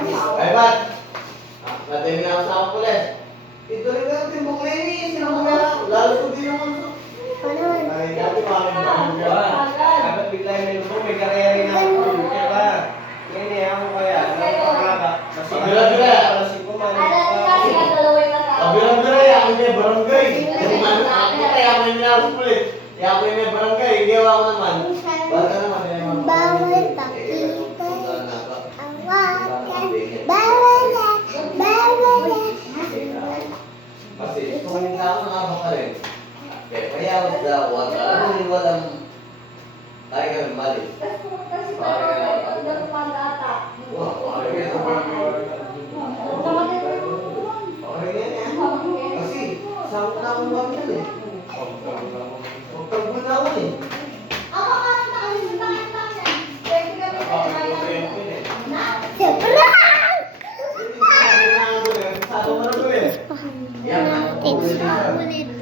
Ay, ba't? Natin na ako sa mga pulis. Ito rin ka yung timbok na ini. Sino mo kaya? Lalo ko din naman. Ay, dati kami ba? Dapat bigla yung minumong, may karayari na ako. Kaya ba? Ngayon eh, ako kaya. Bila-bila. Bila-bila, yakin may barangay. Ako kaya may minarap pulis. Yakin may barangay. Hindi ako naman. Bata naman. Bawal pakita. Awakan. Bawal. Kasi kung hindi ako nakabak ka rin. Kaya walang tayo kami mali. Wah, parang yan. Parang yan yan. Kasi, sakot na akong mami yan eh. Magpagod na ako eh. Ulit.